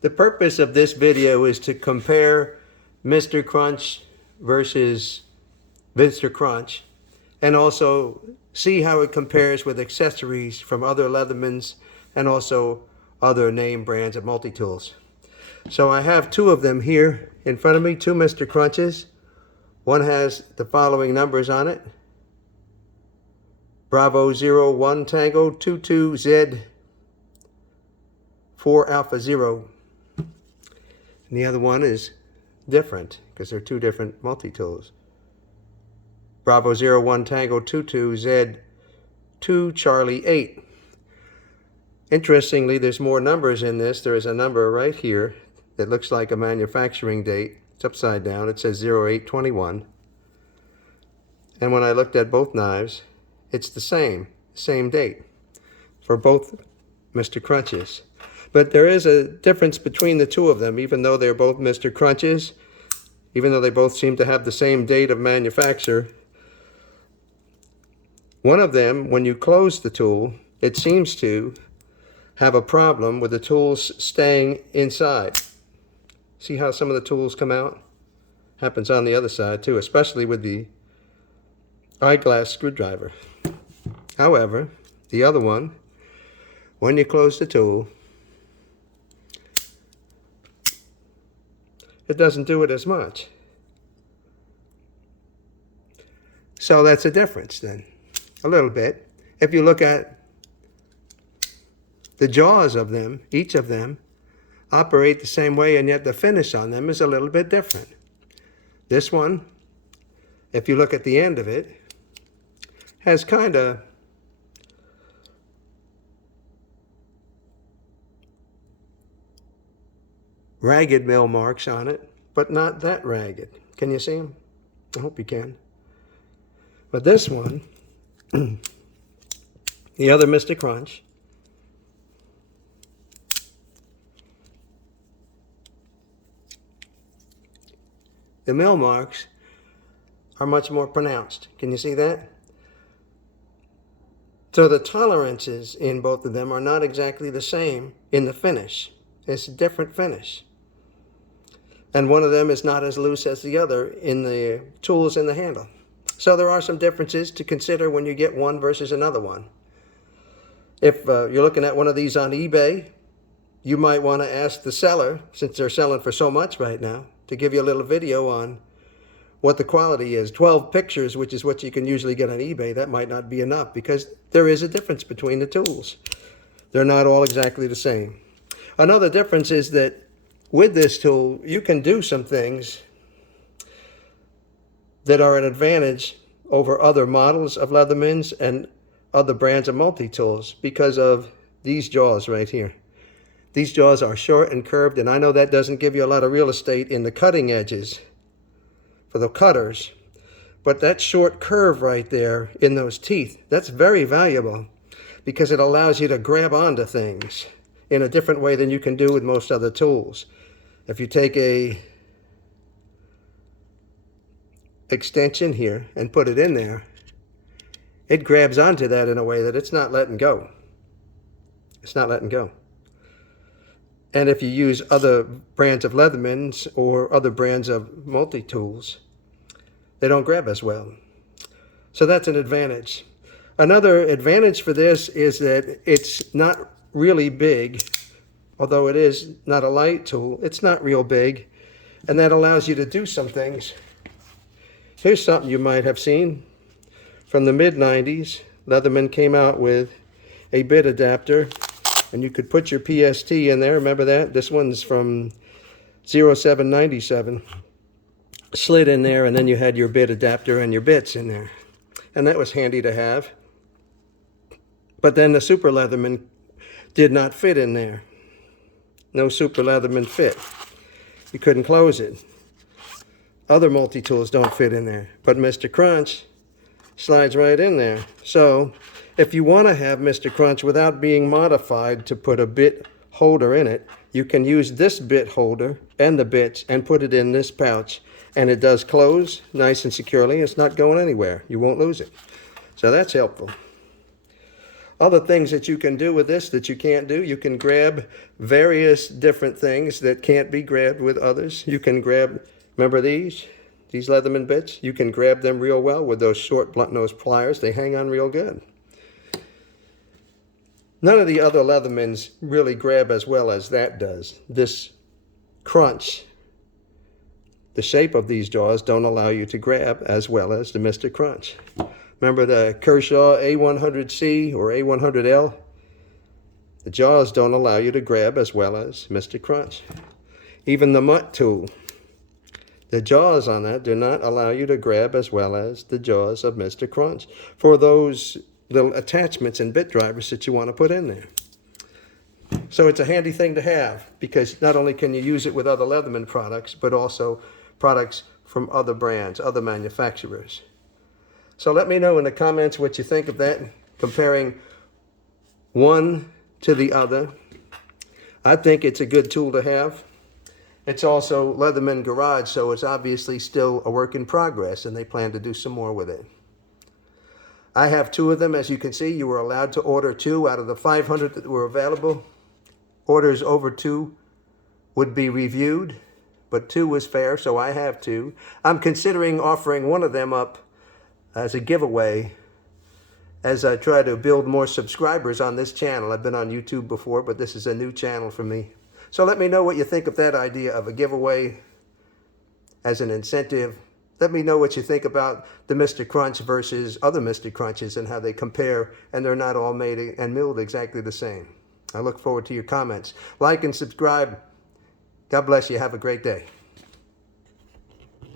The purpose of this video is to compare Mr. Crunch versus Mr. Crunch, and also see how it compares with accessories from other Leathermans and also other name brands of multi-tools. So I have two of them here in front of me, two Mr. Crunches. One has the following numbers on it: Bravo 01 Tango 22Z 4 Alpha 0. And the other one is different because they're two different multi-tools. Bravo 01 Tango 22Z 2 Charlie 8. Interestingly, there's more numbers in this. There is a number right here that looks like a manufacturing date. It's upside down. It says 0821. And when I looked at both knives, it's the same date for both Mr. Crunches. But there is a difference between the two of them, even though they're both Mr. Crunches, even though they both seem to have the same date of manufacture. One of them, when you close the tool, it seems to have a problem with the tools staying inside. See how some of the tools come out? Happens on the other side too, especially with the eyeglass screwdriver. However, the other one, when you close the tool, it doesn't do it as much. So that's a difference then, a little bit. If you look at the jaws of them, each of them operate the same way, and yet the finish on them is a little bit different. This one, if you look at the end of it, has kind of ragged mill marks on it, but not that ragged. Can you see them? I hope you can. But this one, the other Mr. Crunch, the mill marks are much more pronounced. Can you see that? So the tolerances in both of them are not exactly the same in the finish. It's a different finish. And one of them is not as loose as the other in the tools in the handle. So there are some differences to consider when you get one versus another one. If you're looking at one of these on eBay, you might want to ask the seller, since they're selling for so much right now, to give you a little video on what the quality is. 12 pictures, which is what you can usually get on eBay, that might not be enough because there is a difference between the tools. They're not all exactly the same. Another difference is that with this tool, you can do some things that are an advantage over other models of Leathermans and other brands of multi-tools because of these jaws right here. These jaws are short and curved, and I know that doesn't give you a lot of real estate in the cutting edges for the cutters, but that short curve right there in those teeth, that's very valuable because it allows you to grab onto things in a different way than you can do with most other tools. If you take a extension here and put it in there, it grabs onto that in a way that it's not letting go. It's not letting go. And if you use other brands of Leathermans or other brands of multi-tools, they don't grab as well. So that's an advantage. Another advantage for this is that it's not really big. Although it is not a light tool, it's not real big, and that allows you to do some things. Here's something you might have seen from the mid-90s. Leatherman came out with a bit adapter, and you could put your PST in there. Remember that? This one's from 0797. Slid in there, and then you had your bit adapter and your bits in there. And that was handy to have. But then the Super Leatherman did not fit in there. No Super Leatherman fit. You couldn't close it. Other multi-tools don't fit in there, but Mr. Crunch slides right in there. So if you want to have Mr. Crunch without being modified to put a bit holder in it, you can use this bit holder and the bits and put it in this pouch, and it does close nice and securely. It's not going anywhere. You won't lose it. So that's helpful. Other things that you can do with this that you can't do, you can grab various different things that can't be grabbed with others. You can grab, remember these Leatherman bits? You can grab them real well with those short blunt nose pliers. They hang on real good. None of the other Leathermans really grab as well as that does. This crunch, the shape of these jaws don't allow you to grab as well as the Mr. Crunch. Remember the Kershaw A100C or A100L? The jaws don't allow you to grab as well as Mr. Crunch. Even the Mutt tool, the jaws on that do not allow you to grab as well as the jaws of Mr. Crunch for those little attachments and bit drivers that you want to put in there. So it's a handy thing to have, because not only can you use it with other Leatherman products, but also products from other brands, other manufacturers. So let me know in the comments what you think of that, comparing one to the other. I think it's a good tool to have. It's also Leatherman Garage, so it's obviously still a work in progress, and they plan to do some more with it. I have 2 of them. As you can see, you were allowed to order 2 out of the 500 that were available. Orders over 2 would be reviewed, but 2 was fair, so I have 2. I'm considering offering one of them up as a giveaway as I try to build more subscribers on this channel. I've been on YouTube before, but this is a new channel for me. So let me know what you think of that idea of a giveaway as an incentive. Let me know what you think about the Mr. Crunch versus other Mr. Crunches and how they compare, and they're not all made and milled exactly the same. I look forward to your comments. Like and subscribe. God bless you. Have a great day.